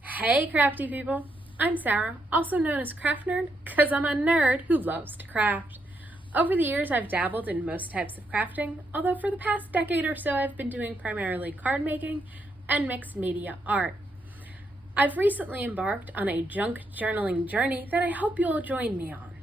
Hey crafty people, I'm Sarah, also known as Craft Nerd, because I'm a nerd who loves to craft. Over the years I've dabbled in most types of crafting, although for the past decade or so I've been doing primarily card making and mixed media art. I've recently embarked on a junk journaling journey that I hope you'll join me on.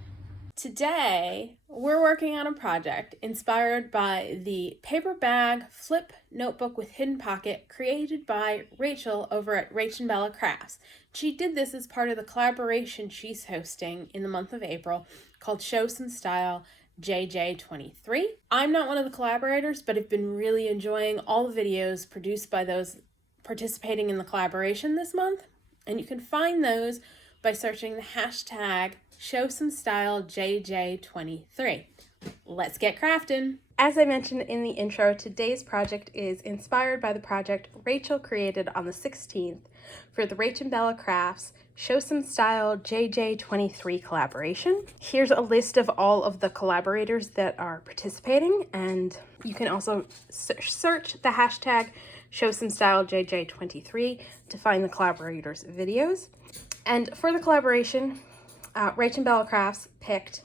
Today, we're working on a project inspired by the paper bag flip notebook with hidden pocket created by Rachel over at Rach and Bella Crafts. She did this as part of the collaboration she's hosting in the month of April called Show Some Style JJ23. I'm not one of the collaborators, but have been really enjoying all the videos produced by those participating in the collaboration this month, and you can find those by searching the hashtag Show Some Style JJ23. Let's get crafting. As I mentioned in the intro, today's project is inspired by the project Rachel created on the 16th for the Rach and Bella Crafts Show Some Style JJ23 collaboration. Here's a list of all of the collaborators that are participating, and you can also search the hashtag Show Some Style JJ23 to find the collaborators' videos. And for the collaboration, Rach and Bella Crafts picked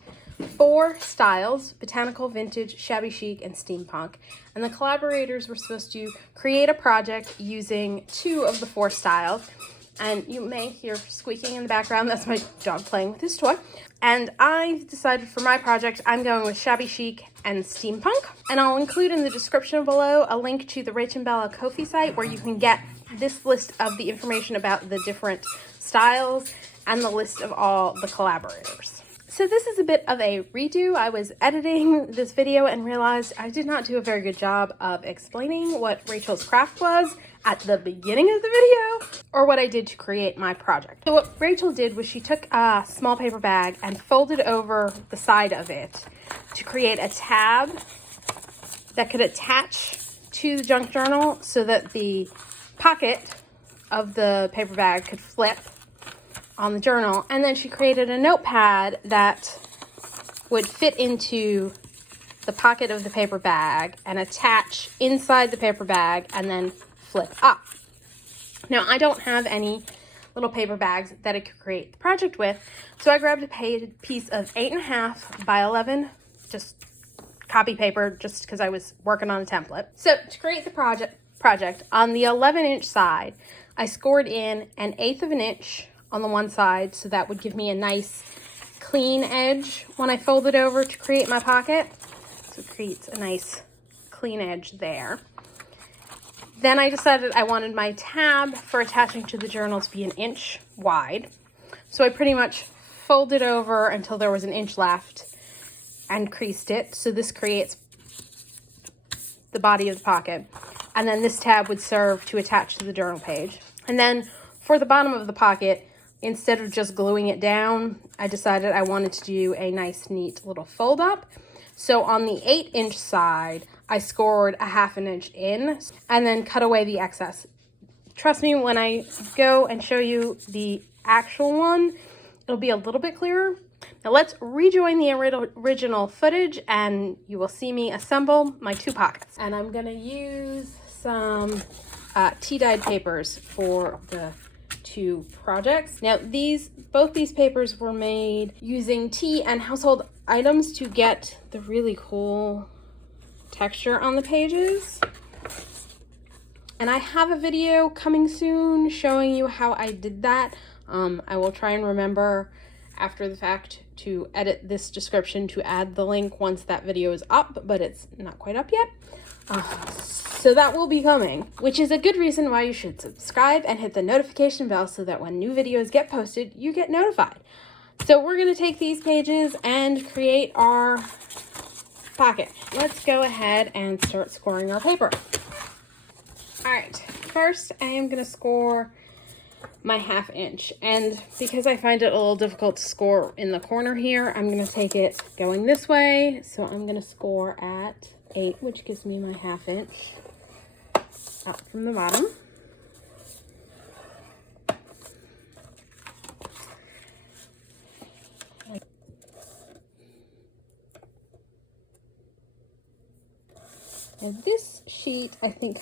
4 styles: botanical, vintage, shabby chic, and steampunk. And the collaborators were supposed to create a project using 2 of the 4 styles. And you may hear squeaking in the background. That's my dog playing with his toy. And I've decided for my project, I'm going with shabby chic and steampunk. And I'll include in the description below a link to the Rach and Bella Ko-fi site where you can get this list of the information about the different styles and the list of all the collaborators. So this is a bit of a redo. I was editing this video and realized I did not do a very good job of explaining what Rachel's craft was at the beginning of the video, or what I did to create my project. So what Rachel did was she took a small paper bag and folded over the side of it to create a tab that could attach to the junk journal so that the pocket of the paper bag could flip on the journal. And then she created a notepad that would fit into the pocket of the paper bag and attach inside the paper bag and then flip up. Now, I don't have any little paper bags that I could create the project with, so I grabbed a piece of 8.5 by 11 just copy paper, just because I was working on a template. So to create the project on the 11-inch side, I scored in 1/8 of an inch on the one side, so that would give me a nice clean edge when I fold it over to create my pocket. So it creates a nice clean edge there. Then I decided I wanted my tab for attaching to the journal to be 1 inch wide. So I pretty much folded over until there was 1 inch left and creased it. So this creates the body of the pocket. And then this tab would serve to attach to the journal page. And then for the bottom of the pocket, instead of just gluing it down, I decided I wanted to do a nice, neat little fold up. So on the 8-inch side, I scored 1/2 inch in and then cut away the excess. Trust me, when I go and show you the actual one, it'll be a little bit clearer. Now let's rejoin the original footage and you will see me assemble my 2 pockets. And I'm gonna use some tea-dyed papers for the 2 projects. Now both these papers were made using tea and household items to get the really cool texture on the pages. And I have a video coming soon showing you how I did that. I will try and remember after the fact to edit this description to add the link once that video is up, but it's not quite up yet. So that will be coming, which is a good reason why you should subscribe and hit the notification bell so that when new videos get posted, you get notified. So we're going to take these pages and create our pocket. Let's go ahead and start scoring our paper. All right, first I am going to score my 1/2 inch, and because I find it a little difficult to score in the corner here, I'm going to take it going this way. So I'm going to score at 8, which gives me my 1/2 inch out from the bottom. Now this sheet, I think,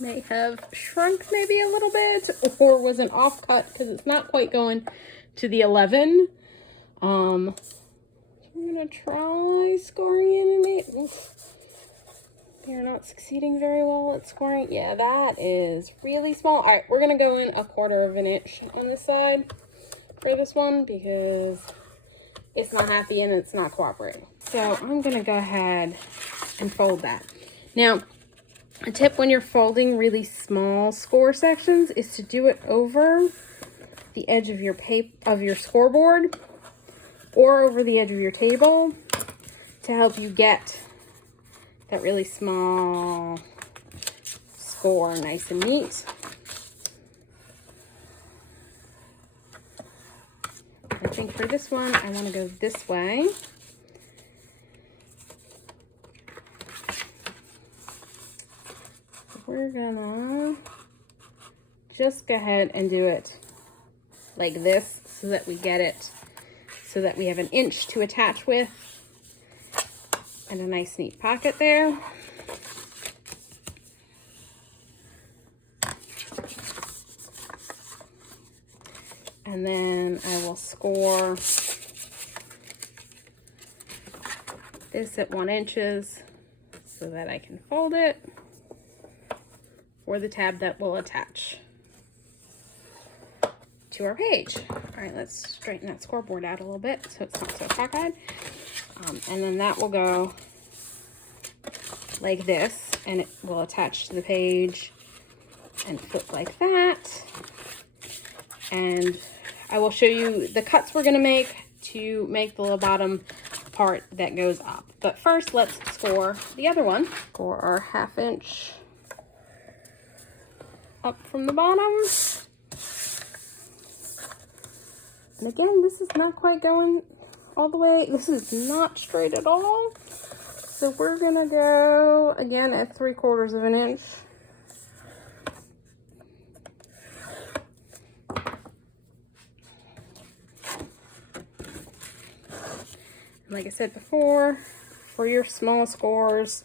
may have shrunk maybe a little bit, or was an offcut because it's not quite going to the 11. I'm gonna try scoring in an 8. They're not succeeding very well at scoring. Yeah, that is really small. All right, we're gonna go in 1/4 of an inch on this side for this one because it's not happy and it's not cooperating. So I'm gonna go ahead and fold that. Now, a tip when you're folding really small score sections is to do it over the edge of your scoreboard or over the edge of your table to help you get that really small score nice and neat. I think for this one, I want to go this way. We're gonna just go ahead and do it like this so that we get it, so that we have 1 inch to attach with and a nice neat pocket there. And then I will score this at 1 inch so that I can fold it for the tab that will attach to our page. All right, let's straighten that scoreboard out a little bit so it's not so cockeyed. And then that will go like this, and it will attach to the page and flip like that. And I will show you the cuts we're gonna make to make the little bottom part that goes up. But first, let's score the other one. Score our 1/2 inch up from the bottom. And again, this is not quite going all the way. This is not straight at all. So we're gonna go again at 3/4 of an inch. Like I said before, for your small scores,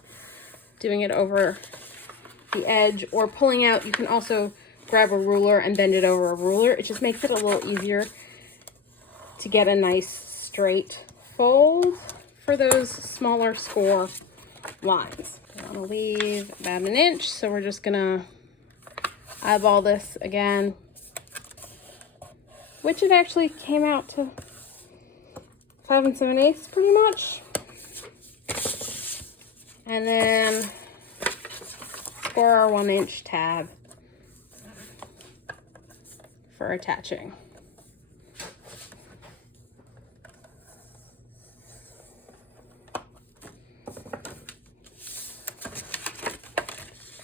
doing it over the edge or pulling out, you can also grab a ruler and bend it over a ruler. It just makes it a little easier to get a nice straight fold for those smaller score lines. I want to leave about 1 inch, so we're just gonna eyeball this again, which it actually came out to 5 7/8 pretty much. And then score our 1 inch tab for attaching.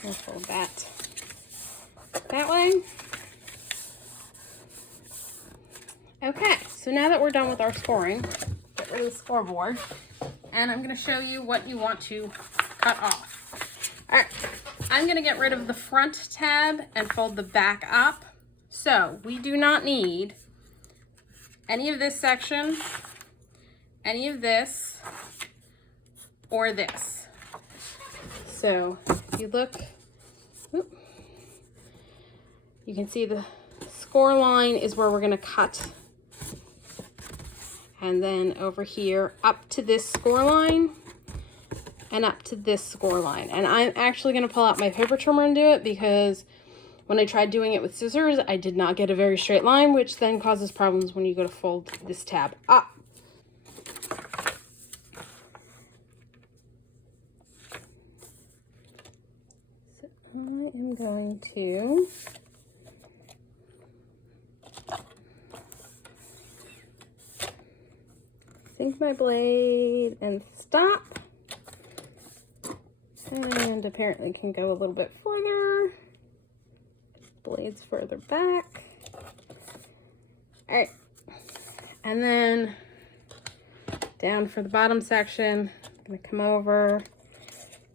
I'll fold that way. Okay, so now that we're done with our scoring, get rid of the scoreboard, and I'm going to show you what you want to cut off. All right, I'm going to get rid of the front tab and fold the back up. So we do not need any of this section, any of this, or this. So if you look, you can see the score line is where we're going to cut. And then over here, up to this score line, and up to this score line. And I'm actually going to pull out my paper trimmer and do it, because when I tried doing it with scissors, I did not get a very straight line, which then causes problems when you go to fold this tab up. So I am going to sink my blade and stop. And apparently can go a little bit further. Blades further back. All right. And then down for the bottom section, I'm going to come over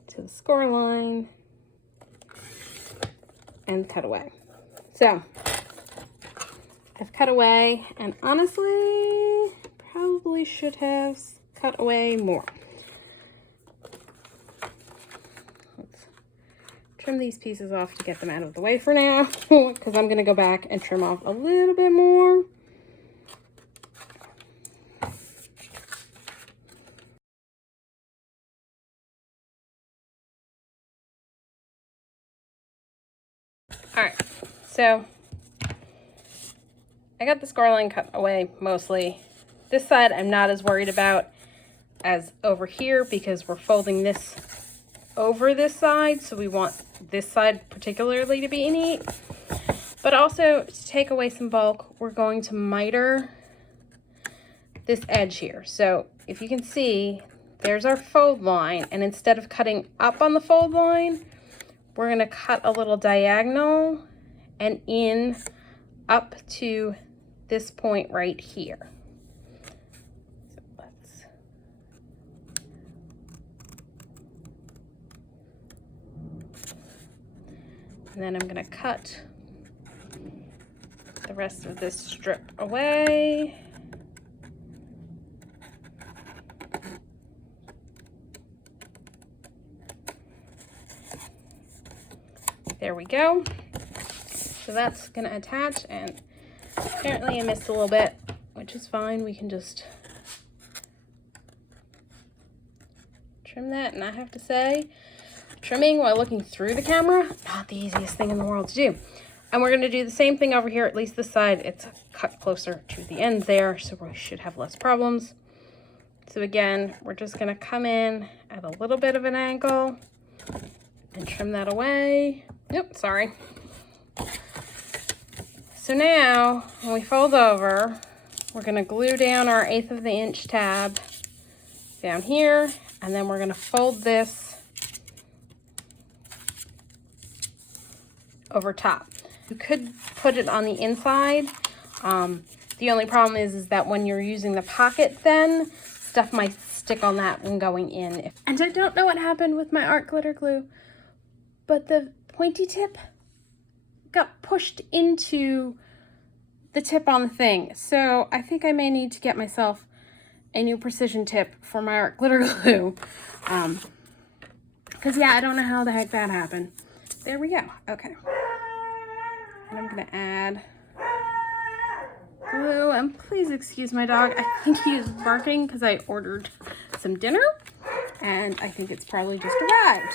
to the score line and cut away. So I've cut away, and honestly, probably should have cut away more. Let's trim these pieces off to get them out of the way for now, because I'm going to go back and trim off a little bit more. Alright, so I got the score line cut away mostly. This side I'm not as worried about as over here because we're folding this over this side, so we want this side particularly to be neat. But also, to take away some bulk, we're going to miter this edge here. So if you can see, there's our fold line, and instead of cutting up on the fold line, we're going to cut a little diagonal and in up to this point right here. And then I'm going to cut the rest of this strip away. There we go. So that's going to attach, and apparently I missed a little bit, which is fine. We can just trim that, and I have to say, trimming while looking through the camera, not the easiest thing in the world to do. And we're going to do the same thing over here, at least this side. It's cut closer to the end there, so we should have less problems. So again, we're just going to come in at a little bit of an angle and trim that away. Yep, sorry. So now, when we fold over, we're going to glue down our 1/8 of the inch tab down here, and then we're going to fold this over top. You could put it on the inside. The only problem is that when you're using the pocket, then stuff might stick on that when going in. And I don't know what happened with my art glitter glue, but the pointy tip got pushed into the tip on the thing. So I think I may need to get myself a new precision tip for my art glitter glue. Because yeah, I don't know how the heck that happened. There we go. Okay. And I'm gonna add glue, and please excuse my dog. I think he's barking because I ordered some dinner, and I think it's probably just arrived.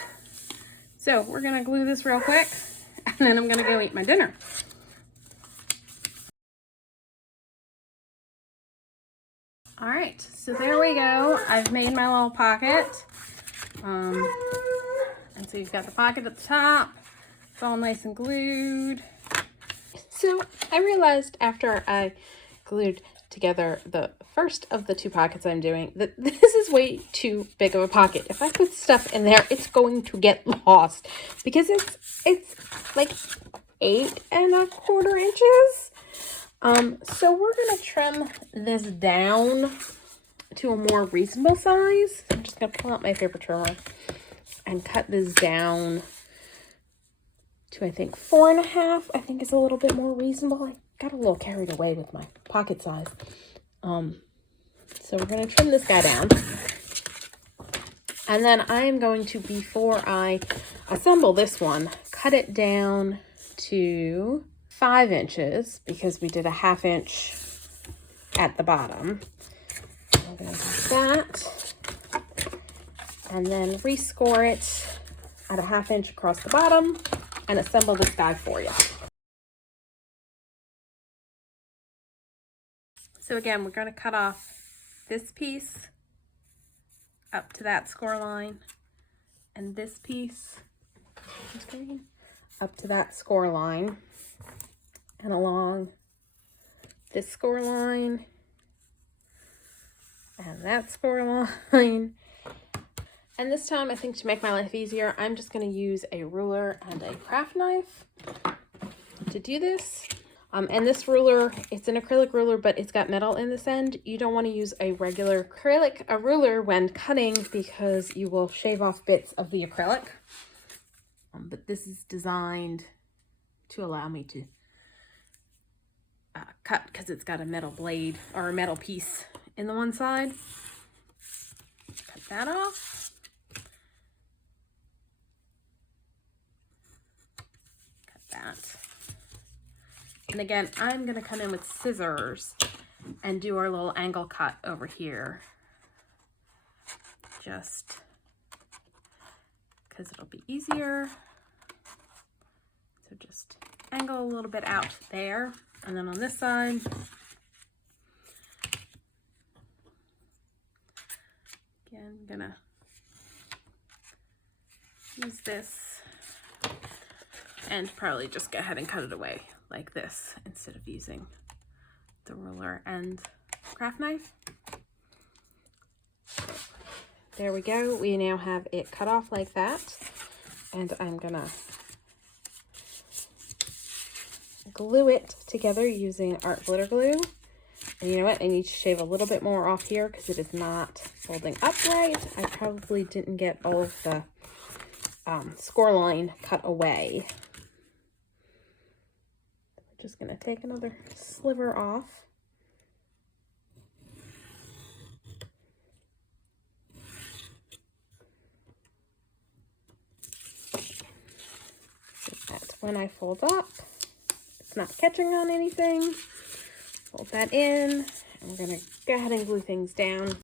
So we're gonna glue this real quick, and then I'm gonna go eat my dinner. All right, so there we go. I've made my little pocket. And so you've got the pocket at the top. It's all nice and glued. So I realized after I glued together the first of the 2 pockets I'm doing that this is way too big of a pocket. If I put stuff in there, it's going to get lost because it's like 8 1/4 inches. So we're gonna trim this down to a more reasonable size. I'm just gonna pull out my paper trimmer and cut this down to, I think, 4 1/2, I think is a little bit more reasonable. I got a little carried away with my pocket size. So we're going to trim this guy down. And then I am going to, before I assemble this one, cut it down to 5 inches because we did a 1/2 inch at the bottom. I'm going to do that. And then rescore it at a 1/2 inch across the bottom and assemble this guy for you. So again, we're going to cut off this piece up to that score line, and this piece up to that score line, and along this score line, and that score line. And this time, I think to make my life easier, I'm just going to use a ruler and a craft knife to do this. And this ruler, it's an acrylic ruler, but it's got metal in this end. You don't want to use a regular acrylic ruler when cutting because you will shave off bits of the acrylic. But this is designed to allow me to cut because it's got a metal blade or a metal piece in the one side. Cut that off. that. And again, I'm gonna come in with scissors and do our little angle cut over here. Just because it'll be easier. So just angle a little bit out there. And then on this side, again, I'm gonna use this and probably just go ahead and cut it away like this instead of using the ruler and craft knife. There we go. We now have it cut off like that. And I'm gonna glue it together using art glitter glue. And you know what? I need to shave a little bit more off here because it is not folding up right. I probably didn't get all of the score line cut away. I'm just gonna take another sliver off. So that when I fold up, it's not catching on anything. Fold that in, and we're gonna go ahead and glue things down.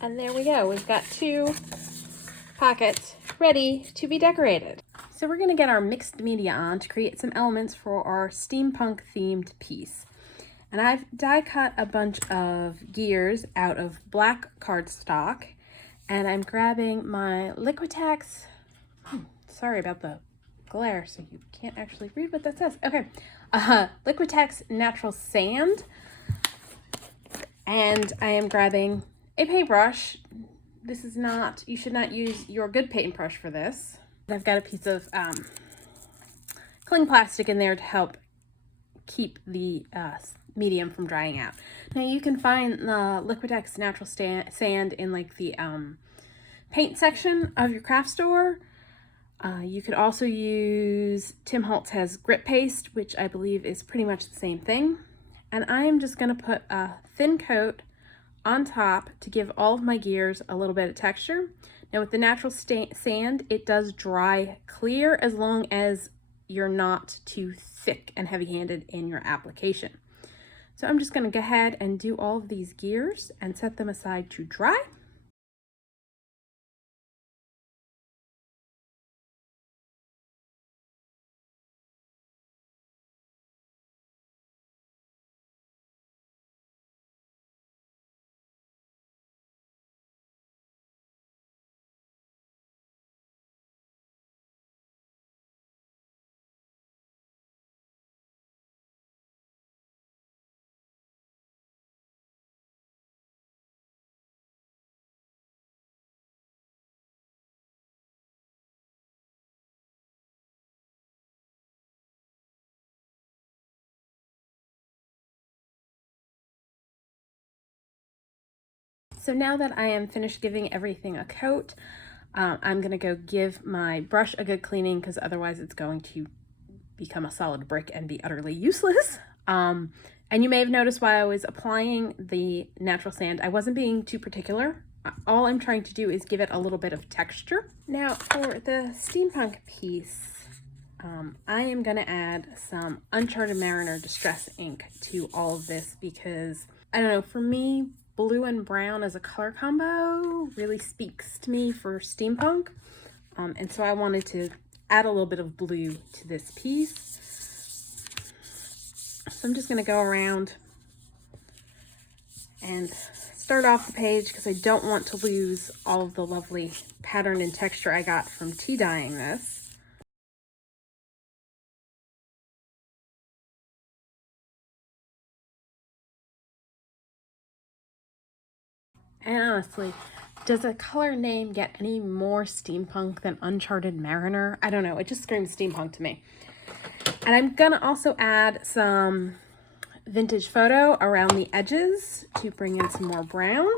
And there we go. We've got 2 pockets ready to be decorated. So we're gonna get our mixed media on to create some elements for our steampunk themed piece. And I've die cut a bunch of gears out of black cardstock, and I'm grabbing my Liquitex, sorry about the glare so you can't actually read what that says. Okay, Liquitex Natural Sand, and I am grabbing a paintbrush. This is not, you should not use your good paintbrush for this. I've got a piece of cling plastic in there to help keep the medium from drying out. Now you can find the Liquitex Natural Sand in like the paint section of your craft store. You could also use, Tim Holtz has Grip Paste, which I believe is pretty much the same thing. And I am just gonna put a thin coat on top to give all of my gears a little bit of texture. Now with the natural sand, it does dry clear as long as you're not too thick and heavy-handed in your application. So I'm just gonna go ahead and do all of these gears and set them aside to dry. So now that I am finished giving everything a coat, I'm gonna go give my brush a good cleaning because otherwise it's going to become a solid brick and be utterly useless. And you may have noticed while I was applying the natural sand, I wasn't being too particular. All I'm trying to do is give it a little bit of texture. Now for the steampunk piece, I am gonna add some Uncharted Mariner Distress ink to all of this because, I don't know, for me, blue and brown as a color combo really speaks to me for steampunk. And so I wanted to add a little bit of blue to this piece. So I'm just gonna go around and start off the page because I don't want to lose all of the lovely pattern and texture I got from tea dyeing this. And honestly, does a color name get any more steampunk than Uncharted Mariner? I don't know, it just screams steampunk to me. And I'm gonna also add some vintage photo around the edges to bring in some more brown.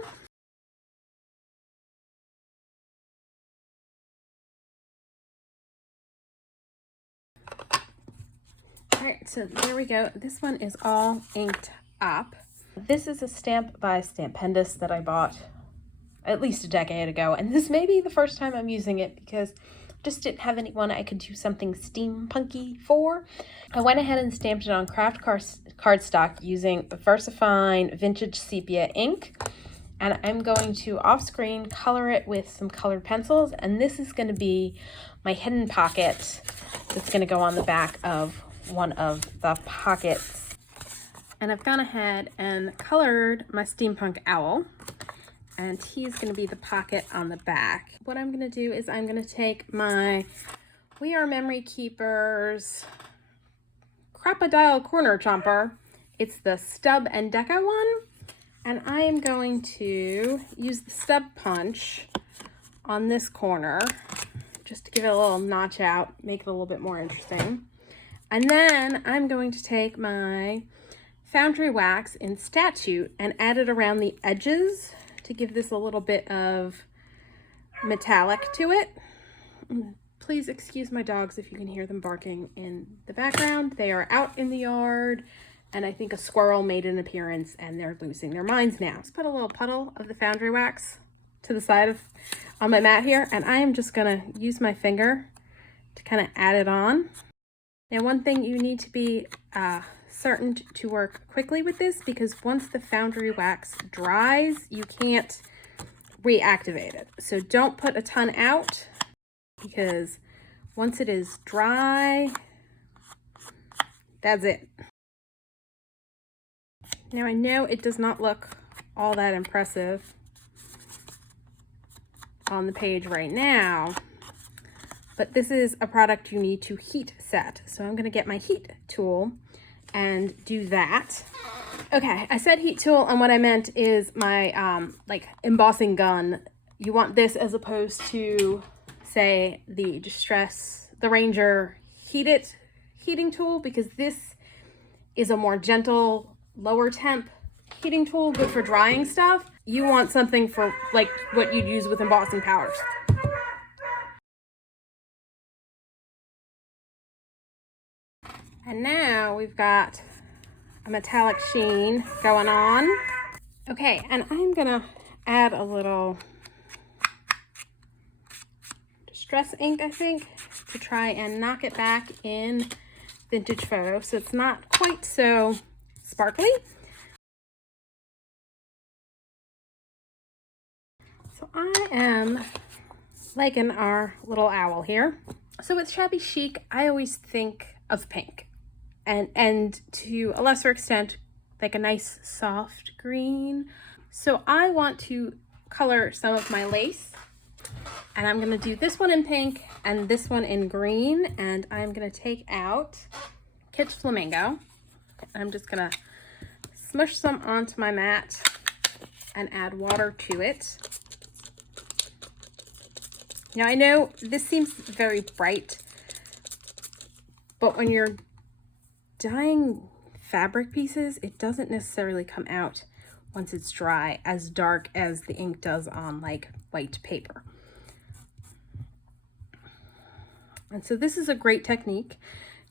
All right, so there we go. This one is all inked up. This is a stamp by Stampendous that I bought at least a decade ago, and this may be the first time I'm using it because I just didn't have anyone I could do something steampunky for. I went ahead and stamped it on craft cardstock using VersaFine Vintage Sepia ink, and I'm going to off-screen color it with some colored pencils, and this is going to be my hidden pocket that's going to go on the back of one of the pockets. And I've gone ahead and colored my steampunk owl, and he's going to be the pocket on the back. What I'm going to do is I'm going to take my We Are Memory Keepers Crocodile Corner Chomper. It's the stub and deco one, and I am going to use the stub punch on this corner just to give it a little notch out, make it a little bit more interesting. And then I'm going to take my Foundry Wax in Statute and add it around the edges to give this a little bit of metallic to it. Please excuse my dogs if you can hear them barking in the background. They are out in the yard, and I think a squirrel made an appearance and they're losing their minds now. Let's put a little puddle of the Foundry Wax to the side on my mat here, and I am just gonna use my finger to kind of add it on. Now, one thing you need to be certain to work quickly with this, because once the Foundry Wax dries, you can't reactivate it. So don't put a ton out, because once it is dry, that's it. Now, I know it does not look all that impressive on the page right now, but this is a product you need to heat set. So I'm gonna get my heat tool and do that. Okay, I said heat tool, and what I meant is my like embossing gun. You want this as opposed to, say, the Ranger heating tool, because this is a more gentle, lower temp heating tool, good for drying stuff. You want something for like what you'd use with embossing powders. And now we've got a metallic sheen going on. Okay, and I'm gonna add a little distress ink, I think, to try and knock it back in Vintage Photo so it's not quite so sparkly. So I am liking our little owl here. So with shabby chic, I always think of pink. And to a lesser extent, like a nice soft green. So I want to color some of my lace, and I'm gonna do this one in pink and this one in green, and I'm gonna take out Kitsch Flamingo. I'm just gonna smush some onto my mat and add water to it. Now, I know this seems very bright, but when you're dyeing fabric pieces, it doesn't necessarily come out once it's dry as dark as the ink does on like white paper. And so this is a great technique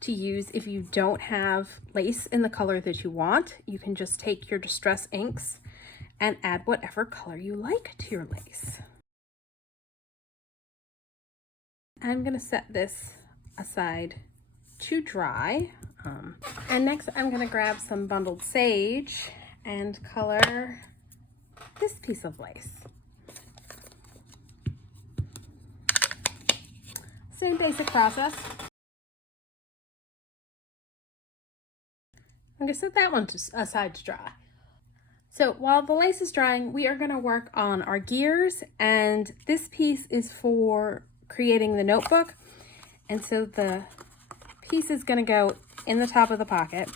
to use if you don't have lace in the color that you want. You can just take your distress inks and add whatever color you like to your lace. I'm gonna set this aside to dry. And next I'm gonna grab some bundled sage and color this piece of lace. Same basic process. I'm gonna set that one aside to dry. So while the lace is drying, we are gonna work on our gears, and this piece is for creating the notebook. And so the piece is gonna go in the top of the pocket,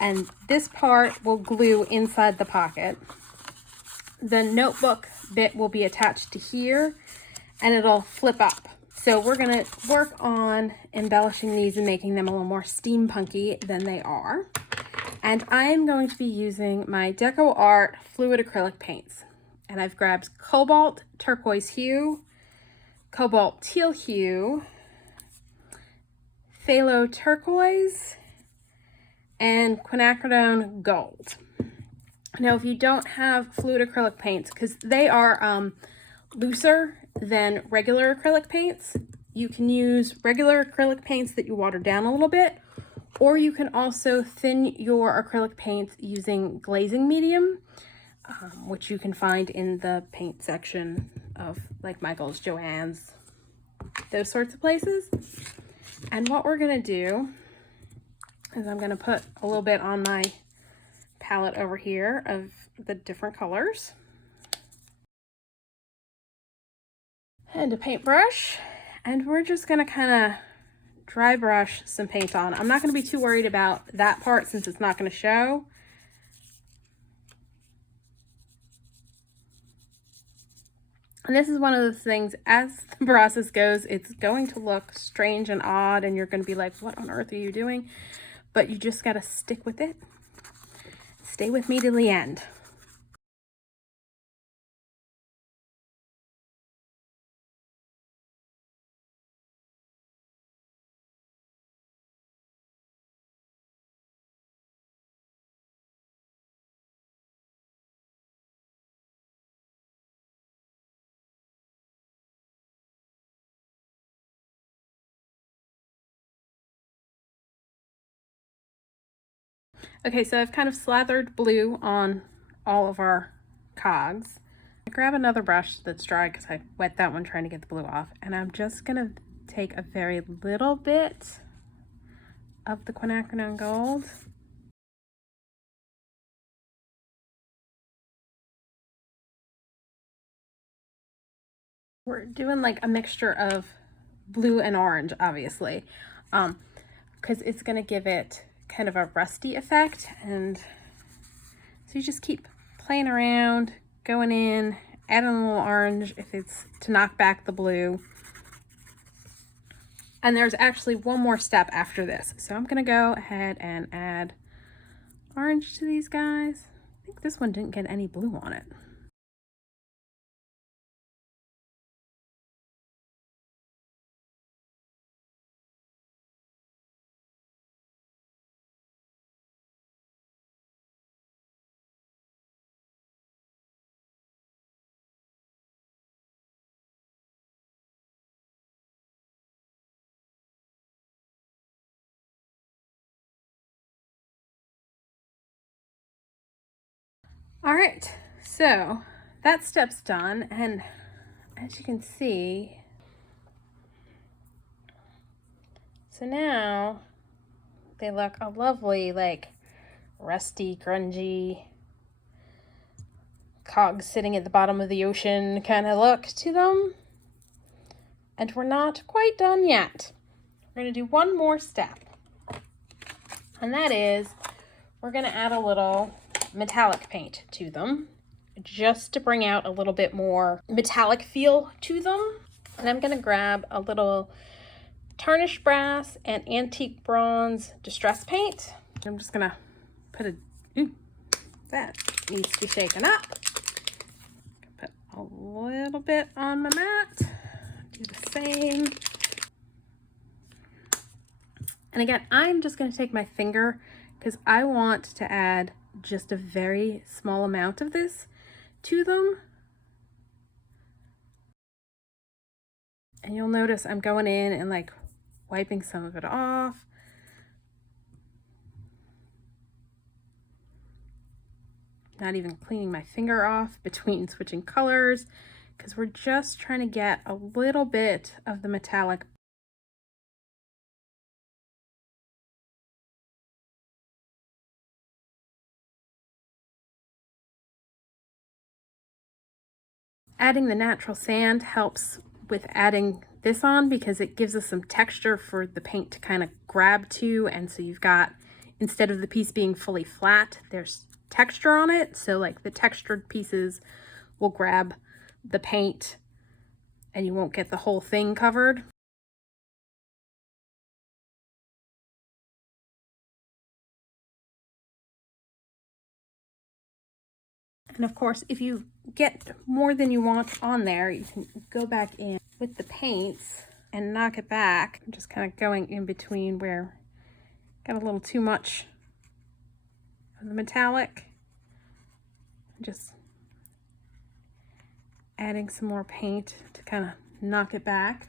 and this part will glue inside the pocket. The notebook bit will be attached to here, and it'll flip up. So we're gonna work on embellishing these and making them a little more steampunky than they are. And I am going to be using my DecoArt fluid acrylic paints. And I've grabbed Cobalt Turquoise Hue, Cobalt Teal Hue, Phthalo Turquoise, and Quinacridone Gold. Now, if you don't have fluid acrylic paints, because they are looser than regular acrylic paints, you can use regular acrylic paints that you water down a little bit, or you can also thin your acrylic paints using glazing medium, which you can find in the paint section of like Michael's, Joann's, those sorts of places. And what we're gonna do is I'm gonna put a little bit on my palette over here of the different colors. And a paintbrush. And we're just gonna kind of dry brush some paint on. I'm not gonna be too worried about that part since it's not gonna show. And this is one of those things, as the process goes, it's going to look strange and odd, and you're going to be like, what on earth are you doing? But you just got to stick with it. Stay with me till the end. Okay, so I've kind of slathered blue on all of our cogs. I grab another brush that's dry because I wet that one trying to get the blue off, and I'm just gonna take a very little bit of the Quinacridone Gold. We're doing like a mixture of blue and orange, obviously, because it's gonna give it kind of a rusty effect. And so you just keep playing around, going in, adding a little orange if it's to knock back the blue. And there's actually one more step after this. So I'm gonna go ahead and add orange to these guys. I think this one didn't get any blue on it. All right, so that step's done, and as you can see, so now they look a lovely, like, rusty, grungy, cogs sitting at the bottom of the ocean kind of look to them. And we're not quite done yet. We're gonna do one more step, and that is we're gonna add a little metallic paint to them just to bring out a little bit more metallic feel to them. And I'm gonna grab a little Tarnished Brass and Antique Bronze Distress Paint. I'm just gonna put that needs to be shaken up. Put a little bit on my mat, do the same. And again, I'm just gonna take my finger because I want to add just a very small amount of this to them. And you'll notice I'm going in and like wiping some of it off. Not even cleaning my finger off between switching colors, because we're just trying to get a little bit of the metallic. Adding the natural sand helps with adding this on because it gives us some texture for the paint to kind of grab to, and so you've got, instead of the piece being fully flat, there's texture on it, so like the textured pieces will grab the paint and you won't get the whole thing covered. And of course, if you get more than you want on there, you can go back in with the paints and knock it back. I'm just kind of going in between where got a little too much of the metallic. Just adding some more paint to kind of knock it back.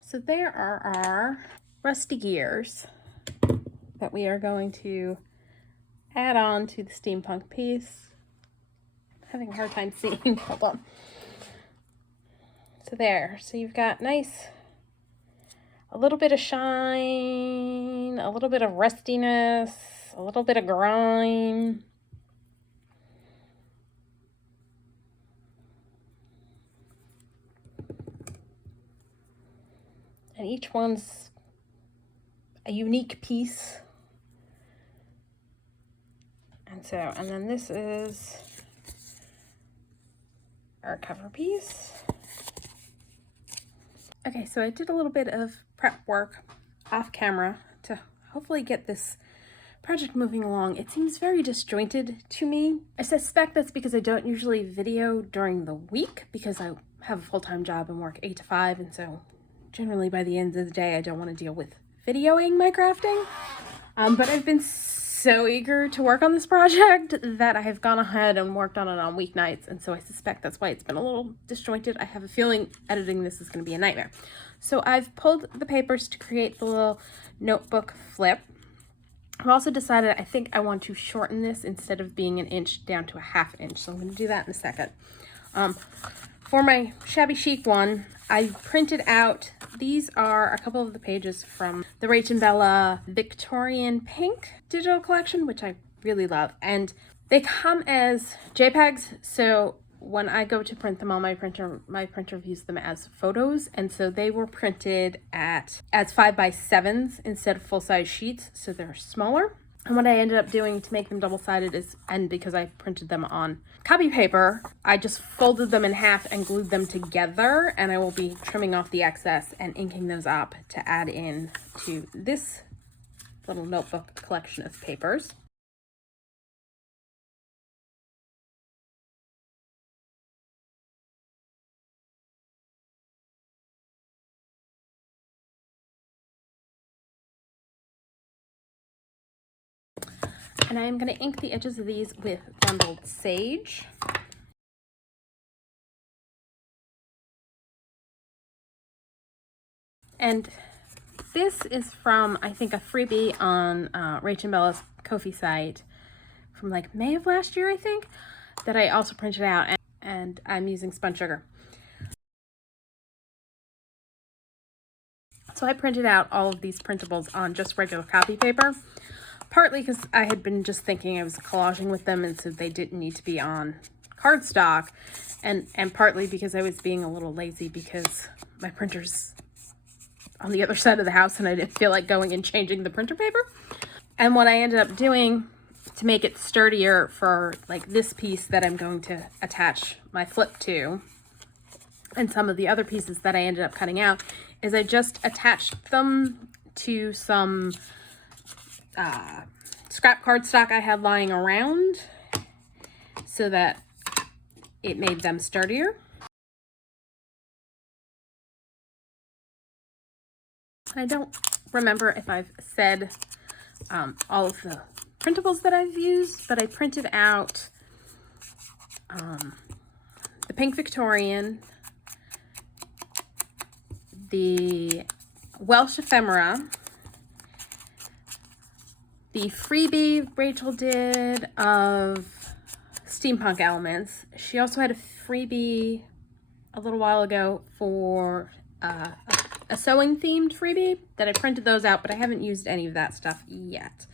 So there are our rusty gears that we are going to add on to the steampunk piece. I'm having a hard time seeing. Hold on. So there. So you've got nice, a little bit of shine, a little bit of rustiness, a little bit of grime. And each one's a unique piece. And then this is our cover piece. Okay, so I did a little bit of prep work off camera to hopefully get this project moving along. It seems very disjointed to me. I suspect that's because I don't usually video during the week because I have a full-time job and work 8 to 5, and so generally by the end of the day I don't want to deal with videoing my crafting. But I've been so eager to work on this project that I have gone ahead and worked on it on weeknights, and so I suspect that's why it's been a little disjointed. I have a feeling editing this is going to be a nightmare. So I've pulled the papers to create the little notebook flip. I've also decided I think I want to shorten this instead of being an inch down to a ½ inch, so I'm going to do that in a second. For my shabby chic one, I printed out, these are a couple of the pages from the Rach and Bella Victorian Pink digital collection, which I really love. And they come as JPEGs, so when I go to print them on my printer views them as photos. And so they were printed as 5x7s instead of full-size sheets, so they're smaller. And what I ended up doing to make them double-sided is, and because I printed them on copy paper, I just folded them in half and glued them together, and I will be trimming off the excess and inking those up to add in to this little notebook collection of papers. And I am going to ink the edges of these with bundled sage. And this is from, I think, a freebie on Rach and Bella's Ko-fi site from like May of last year, I think, that I also printed out, and I'm using Spun Sugar. So I printed out all of these printables on just regular copy paper. Partly because I had been just thinking I was collaging with them, and so they didn't need to be on cardstock, and partly because I was being a little lazy because my printer's on the other side of the house and I didn't feel like going and changing the printer paper. And what I ended up doing to make it sturdier for like this piece that I'm going to attach my flip to, and some of the other pieces that I ended up cutting out, is I just attached them to some scrap cardstock I had lying around so that it made them sturdier. I don't remember if I've said all of the printables that I've used, but I printed out the Pink Victorian, the Welsh Ephemera, the freebie Rachel did of steampunk elements. She also had a freebie a little while ago for a sewing themed freebie that I printed those out, but I haven't used any of that stuff yet.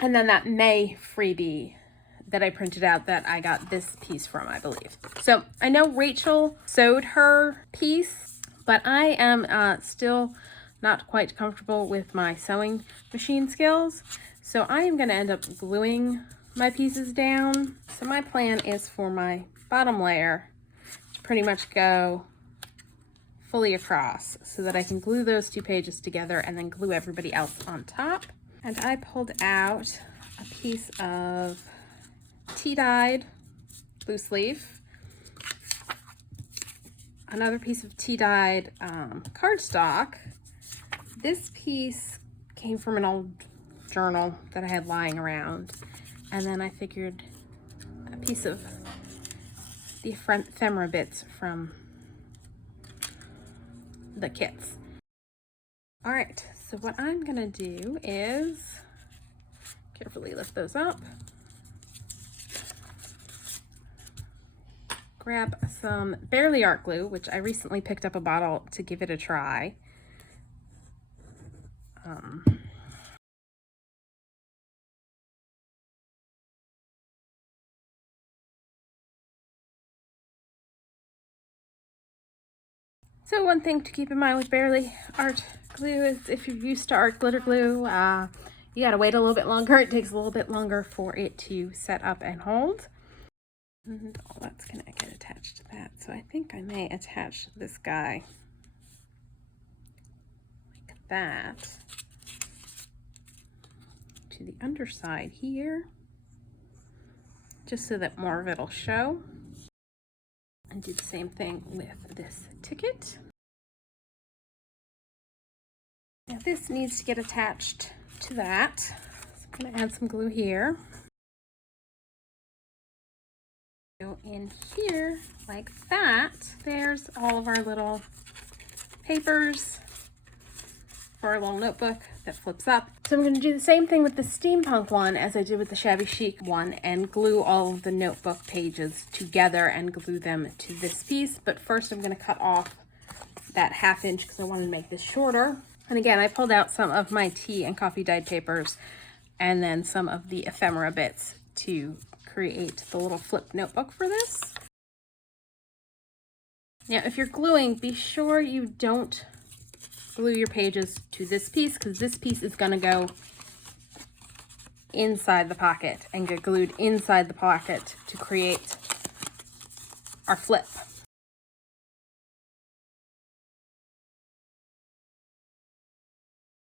And then that May freebie that I printed out that I got this piece from, I believe. So I know Rachel sewed her piece, but I am still not quite comfortable with my sewing machine skills. So I am going to end up gluing my pieces down. So my plan is for my bottom layer to pretty much go fully across so that I can glue those two pages together and then glue everybody else on top. And I pulled out a piece of tea-dyed loose leaf. another piece of tea-dyed cardstock. This piece came from an old journal that I had lying around, and then I figured a piece of the ephemera bits from the kits. All right, so what I'm gonna do is carefully lift those up, grab some Barely Art glue, which I recently picked up a bottle to give it a try. So one thing to keep in mind with Barely Art glue is if you're used to art glitter glue, you gotta wait a little bit longer. It takes a little bit longer for it to set up and hold. And all that's gonna get attached to that. So I think I may attach this guy like that to the underside here, just so that more of it'll show. And do the same thing with this ticket. Now this needs to get attached to that. So I'm gonna add some glue here. Go in here like that. There's all of our little papers for our little notebook that flips up. So I'm going to do the same thing with the Steampunk one as I did with the Shabby Chic one and glue all of the notebook pages together and glue them to this piece. But first I'm going to cut off that 1/2 inch because I wanted to make this shorter. And again, I pulled out some of my tea and coffee dyed papers and then some of the ephemera bits to create the little flip notebook for this. Now, if you're gluing, be sure you don't glue your pages to this piece because this piece is going to go inside the pocket and get glued inside the pocket to create our flip.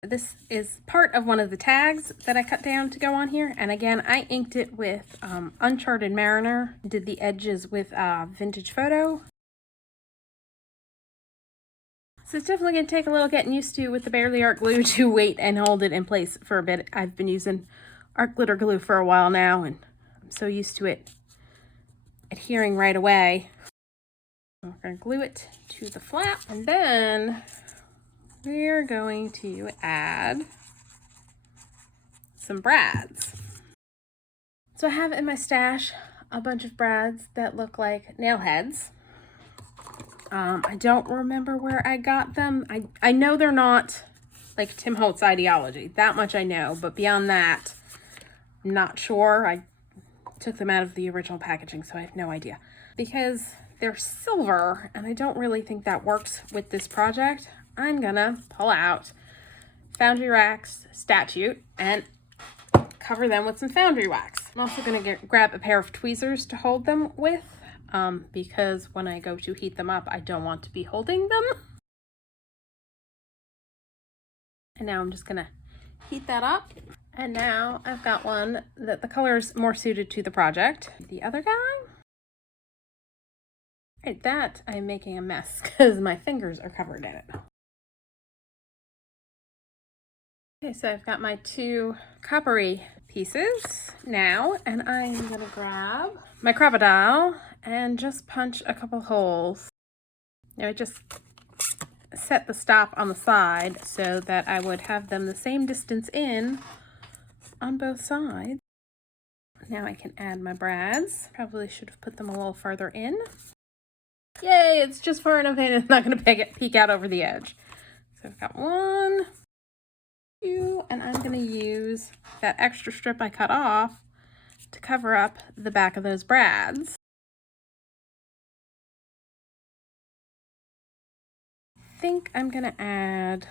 This is part of one of the tags that I cut down to go on here, and again I inked it with Uncharted Mariner, did the edges with Vintage Photo. So it's definitely going to take a little getting used to with the Barely Art glue to wait and hold it in place for a bit. I've been using art glitter glue for a while now and I'm so used to it adhering right away. We're going to glue it to the flap, and then we're going to add some brads. So I have in my stash a bunch of brads that look like nail heads. I don't remember where I got them. I know they're not like Tim Holtz Ideology. That much I know, but beyond that, I'm not sure. I took them out of the original packaging, so I have no idea. Because they're silver, and I don't really think that works with this project, I'm gonna pull out Foundry Wax Statute and cover them with some Foundry Wax. I'm also gonna grab a pair of tweezers to hold them with, because when I go to heat them up, I don't want to be holding them. And now I'm just gonna heat that up. And now I've got one that the color is more suited to the project. The other guy. Right, that I'm making a mess because my fingers are covered in it. Okay, so I've got my two coppery pieces now, and I'm gonna grab my crocodile and just punch a couple holes. Now I just set the stop on the side so that I would have them the same distance in on both sides. Now I can add my brads. Probably should have put them a little further in. Yay, it's just far enough in, it's not gonna peek out over the edge. So I've got 1, 2, and I'm gonna use that extra strip I cut off to cover up the back of those brads. I think I'm gonna add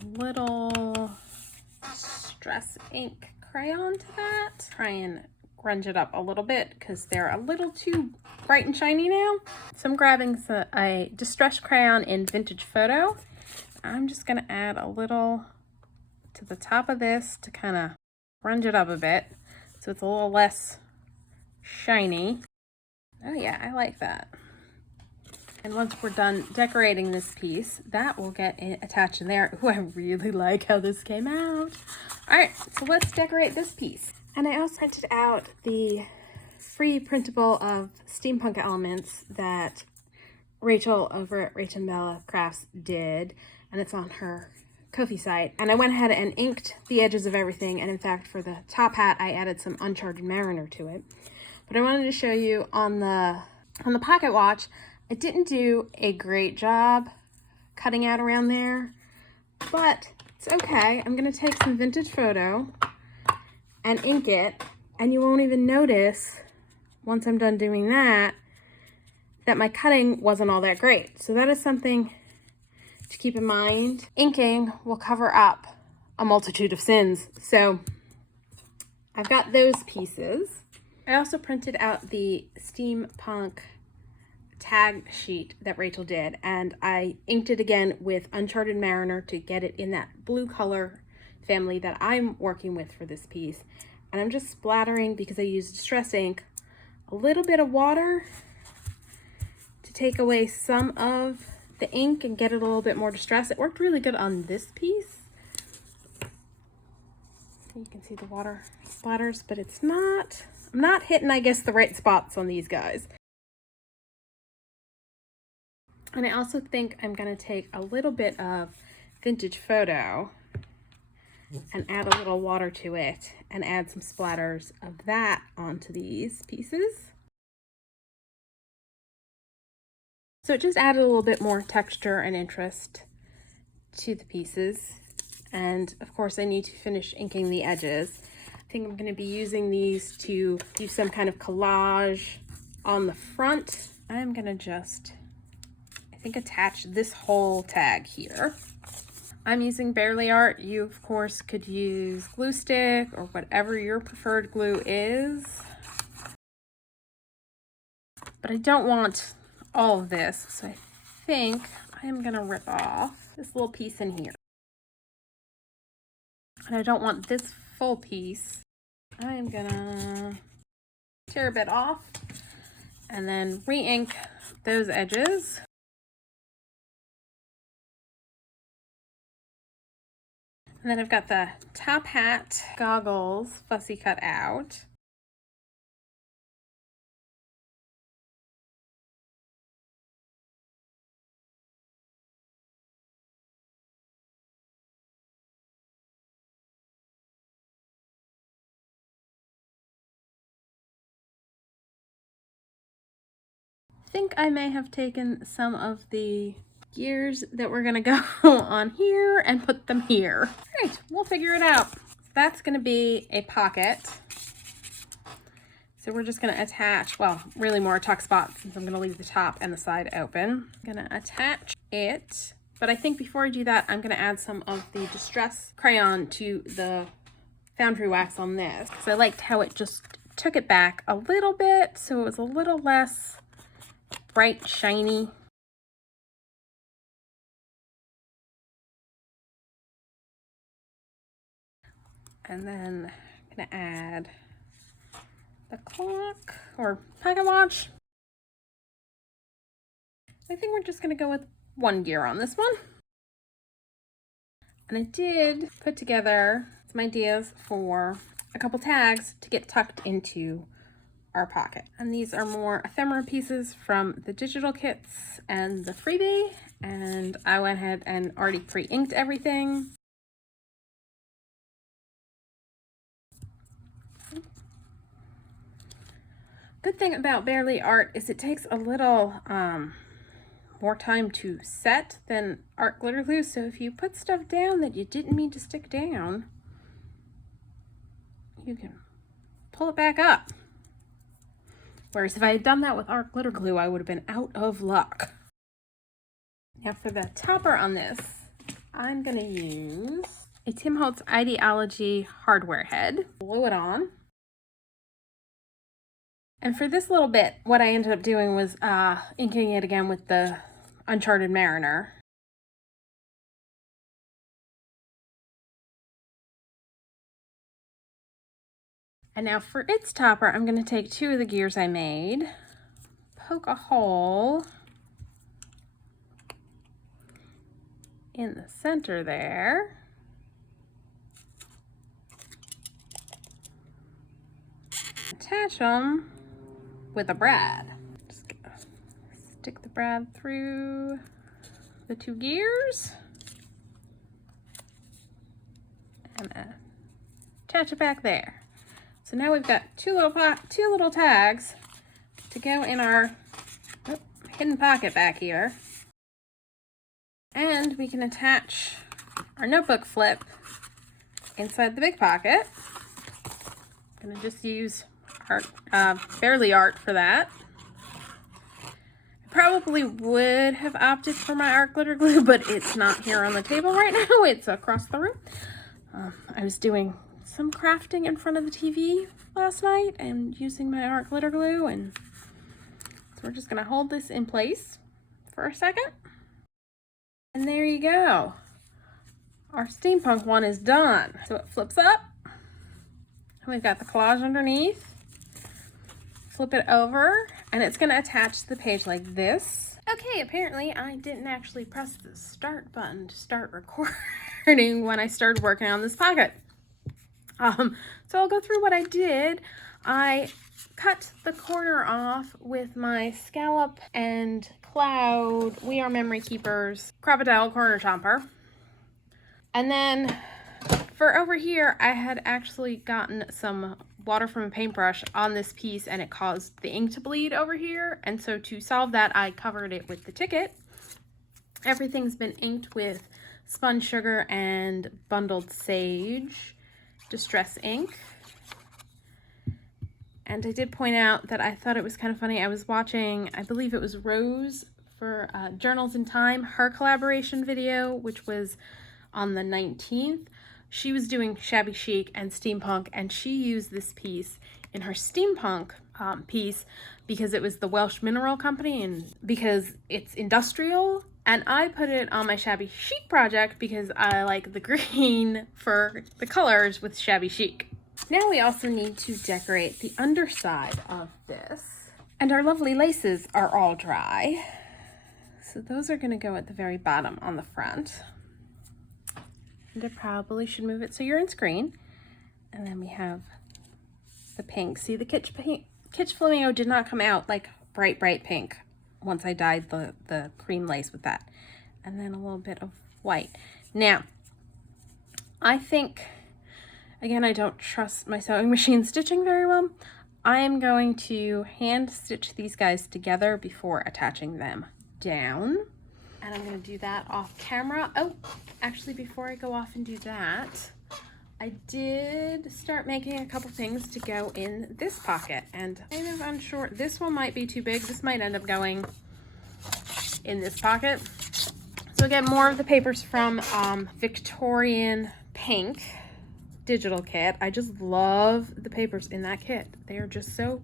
a little Stress ink crayon to that. Try and grunge it up a little bit because they're a little too bright and shiny now. So I'm grabbing a distressed crayon in Vintage Photo. I'm just gonna add a little to the top of this to kind of grunge it up a bit so it's a little less shiny. Oh yeah, I like that. And once we're done decorating this piece, that will get attached in there. Ooh, I really like how this came out. All right, so let's decorate this piece. And I also printed out the free printable of steampunk elements that Rachel over at Rach and Bella Crafts did, and it's on her Ko-fi site. And I went ahead and inked the edges of everything, and in fact for the top hat I added some Uncharted Mariner to it. But I wanted to show you on the pocket watch, I didn't do a great job cutting out around there, but it's okay. I'm gonna take some vintage photo and ink it, and you won't even notice once I'm done doing that my cutting wasn't all that great. So that is something to keep in mind. Inking will cover up a multitude of sins. So I've got those pieces. I also printed out the steampunk tag sheet that Rachel did, and I inked it again with Uncharted Mariner to get it in that blue color family that I'm working with for this piece. And I'm just splattering, because I used Distress ink, a little bit of water to take away some of the ink and get it a little bit more distress. It worked really good on this piece. You can see the water splatters, but I'm not hitting, I guess, the right spots on these guys. And I also think I'm gonna take a little bit of vintage photo and add a little water to it and add some splatters of that onto these pieces. So it just added a little bit more texture and interest to the pieces. And of course I need to finish inking the edges. I think I'm going to be using these to do some kind of collage on the front. I'm going to just, I think, attach this whole tag here. I'm using Barely Art. You of course could use glue stick or whatever your preferred glue is. But I don't want all of this, so I think I'm gonna rip off this little piece in here. And I don't want this full piece. I'm gonna tear a bit off and then re-ink those edges. And then I've got the top hat goggles fussy cut out. I think I may have taken some of the gears that we're gonna go on here and put them here. All right, we'll figure it out. That's gonna be a pocket. So we're just gonna attach, well, really more tuck spots, since I'm gonna leave the top and the side open. I'm gonna attach it, but I think before I do that, I'm gonna add some of the Distress Crayon to the Foundry Wax on this. So I liked how it just took it back a little bit, so it was a little less bright, shiny. And then I'm gonna add the clock or pocket watch. I think we're just gonna go with one gear on this one. And I did put together some ideas for a couple tags to get tucked into our pocket. And these are more ephemera pieces from the digital kits and the Freebie. And I went ahead and already pre-inked everything. Good thing about Barely Art is it takes a little more time to set than art glitter glue. So if you put stuff down that you didn't mean to stick down, you can pull it back up. Whereas if I had done that with art glitter glue, I would have been out of luck. Now for the topper on this, I'm gonna use a Tim Holtz Ideology hardware head. Glue it on. And for this little bit, what I ended up doing was inking it again with the Uncharted Mariner. And now for its topper, I'm going to take two of the gears I made, poke a hole in the center there. Attach them with a brad. Just gonna stick the brad through the two gears and attach it back there. So now we've got two little tags to go in our hidden pocket back here. And we can attach our notebook flip inside the big pocket. I'm gonna just use art, Barely Art for that. I probably would have opted for my art glitter glue, but it's not here on the table right now. It's across the room. I was doing some crafting in front of the TV last night and using my art glitter glue, and so we're just gonna hold this in place for a second. And there you go. Our steampunk one is done. So it flips up. We've got the collage underneath. Flip it over, and it's gonna attach to the page like this. Okay, apparently I didn't actually press the start button to start recording when I started working on this pocket. So I'll go through what I did. I cut the corner off with my scallop and cloud We Are Memory Keepers Crocodile Corner Chomper. And then for over here, I had actually gotten some water from a paintbrush on this piece and it caused the ink to bleed over here. And so to solve that, I covered it with the ticket. Everything's been inked with Spun Sugar and Bundled Sage Distress ink. And I did point out that I thought it was kind of funny. I was watching, I believe it was Rose for Journals in Time, her collaboration video, which was on the 19th. She was doing Shabby Chic and Steampunk, and she used this piece in her Steampunk piece because it was the Welsh Mineral Company and because it's industrial. And I put it on my Shabby Chic project because I like the green for the colors with Shabby Chic. Now we also need to decorate the underside of this. And our lovely laces are all dry. So those are gonna go at the very bottom on the front. And I probably should move it so you're in screen. And then we have the pink. See, the Kitsch Flamingo did not come out like bright pink once I dyed the cream lace with that. And then a little bit of white. Now, I think, again, I don't trust my sewing machine stitching very well. I am going to hand stitch these guys together before attaching them down. And I'm going to do that off camera. Oh, actually, before I go off and do that, I did start making a couple things to go in this pocket. And I'm kind of unsure. This one might be too big. This might end up going in this pocket. So again, more of the papers from Victorian Pink digital kit. I just love the papers in that kit. They are just so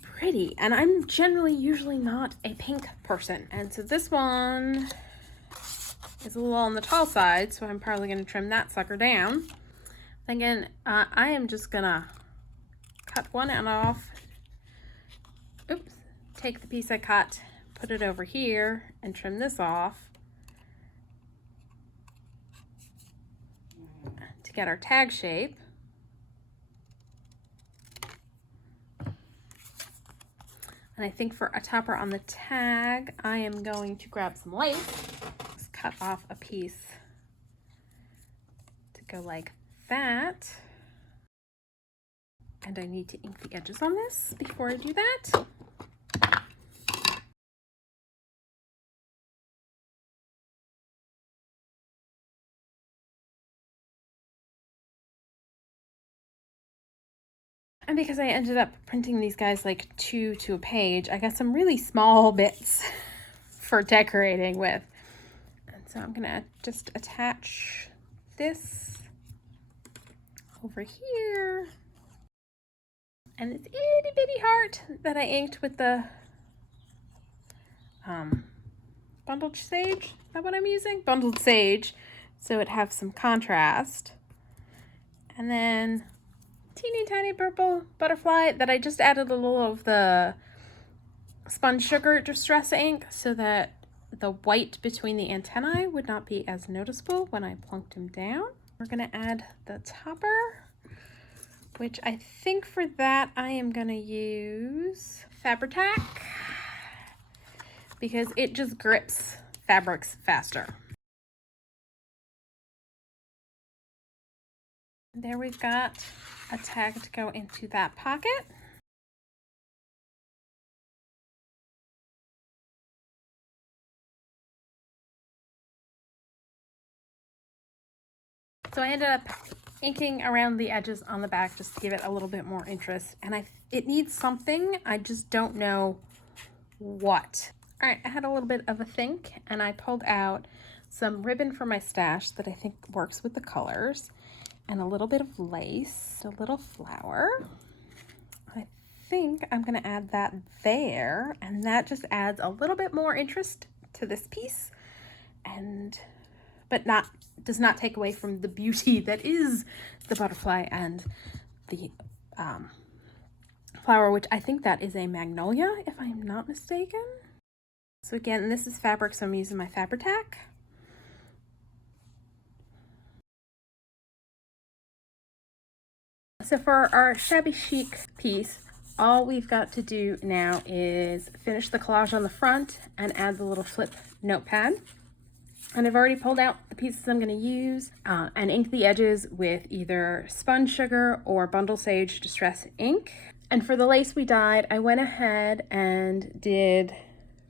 pretty, and I'm usually not a pink person, and so this one is a little on the tall side, so I'm probably going to trim that sucker down. Again, I am just gonna cut one end off. Oops, take the piece I cut, put it over here, and trim this off to get our tag shape. And I think for a topper on the tag, I am going to grab some lace. Just cut off a piece to go like that. And I need to ink the edges on this before I do that. And because I ended up printing these guys like 2 to a page, I got some really small bits for decorating with. And so I'm gonna just attach this over here. And this itty bitty heart that I inked with the bundled sage. Is that what I'm using? Bundled sage. So it has some contrast. And then teeny tiny purple butterfly that I just added a little of the Spun Sugar Distress ink so that the white between the antennae would not be as noticeable when I plunked him down. We're gonna add the topper, which I think for that I am gonna use Fabri-Tac because it just grips fabrics faster. There we've got a tag to go into that pocket. So I ended up inking around the edges on the back just to give it a little bit more interest. And it needs something, I just don't know what. All right, I had a little bit of a think and I pulled out some ribbon from my stash that I think works with the colors and a little bit of lace, a little flower. I think I'm gonna add that there, and that just adds a little bit more interest to this piece, but does not take away from the beauty that is the butterfly and the flower, which I think that is a magnolia, if I'm not mistaken. So again, this is fabric, so I'm using my Fabri-Tac. So for our shabby chic piece, all we've got to do now is finish the collage on the front and add the little flip notepad. And I've already pulled out the pieces I'm going to use and ink the edges with either Spun Sugar or Bundle Sage Distress ink. And for the lace we dyed, I went ahead and did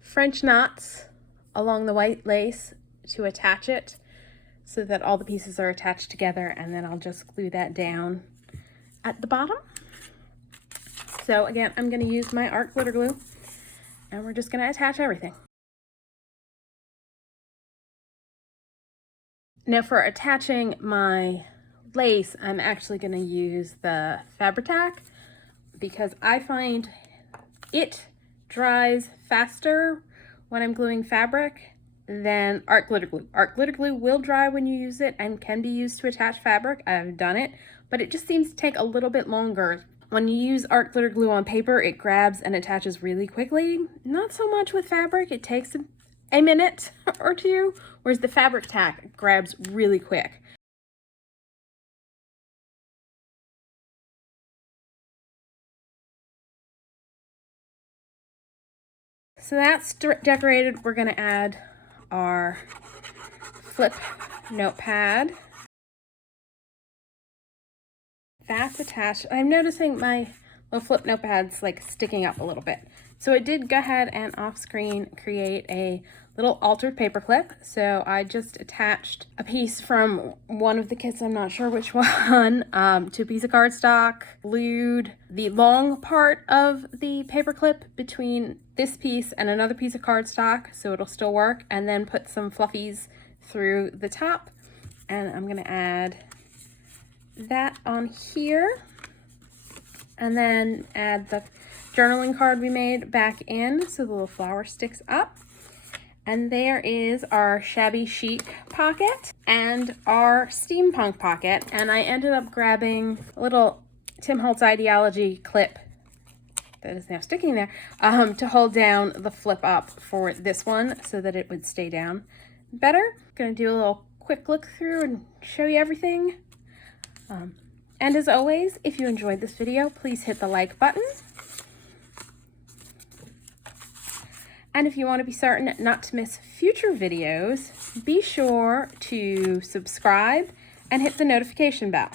French knots along the white lace to attach it so that all the pieces are attached together, and then I'll just glue that down at the bottom. So again, I'm going to use my art glitter glue and we're just going to attach everything. Now for attaching my lace, I'm actually going to use the Fabri-Tac because I find it dries faster when I'm gluing fabric than art glitter glue. Art glitter glue will dry when you use it and can be used to attach fabric. I've done it, but it just seems to take a little bit longer. When you use art glitter glue on paper, it grabs and attaches really quickly. Not so much with fabric. It takes a minute or two, whereas the Fabri-Tac grabs really quick. So that's decorated. We're gonna add our flip notepad. That's attached. I'm noticing my little flip notepad's like sticking up a little bit. So I did go ahead and off screen create a little altered paper clip. So I just attached a piece from one of the kits, I'm not sure which one, to a piece of cardstock, glued the long part of the paper clip between this piece and another piece of cardstock so it'll still work, and then put some fluffies through the top. And I'm gonna add that on here, and then add the journaling card we made back in so the little flower sticks up. And there is our shabby chic pocket and our steampunk pocket. And I ended up grabbing a little Tim Holtz Ideology clip that is now sticking there to hold down the flip up for this one so that it would stay down better. Gonna do a little quick look through and show you everything. And as always, if you enjoyed this video, please hit the like button. And if you want to be certain not to miss future videos, be sure to subscribe and hit the notification bell.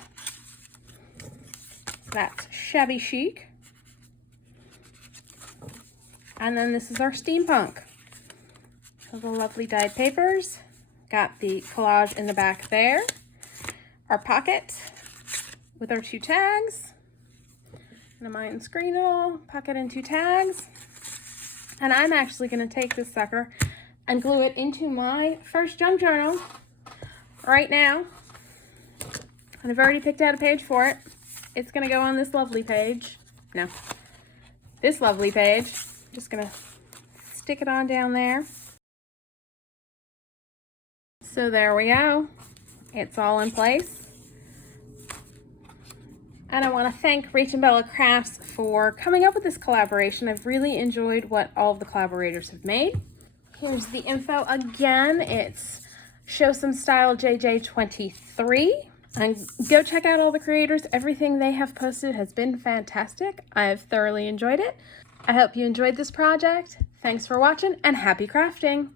That's shabby chic. And then this is our steampunk. So the lovely dyed papers. Got the collage in the back there. Our pocket with our 2 tags. And I might screen it all. Pocket and 2 tags. And I'm actually going to take this sucker and glue it into my first junk journal right now. And I've already picked out a page for it. It's going to go on this lovely page. No, this lovely page. Just going to stick it on down there. So there we go. It's all in place. And I want to thank Rach and Bella Crafts for coming up with this collaboration. I've really enjoyed what all of the collaborators have made. Here's the info again. It's Show Some Style JJ23. And go check out all the creators. Everything they have posted has been fantastic. I've thoroughly enjoyed it. I hope you enjoyed this project. Thanks for watching and happy crafting!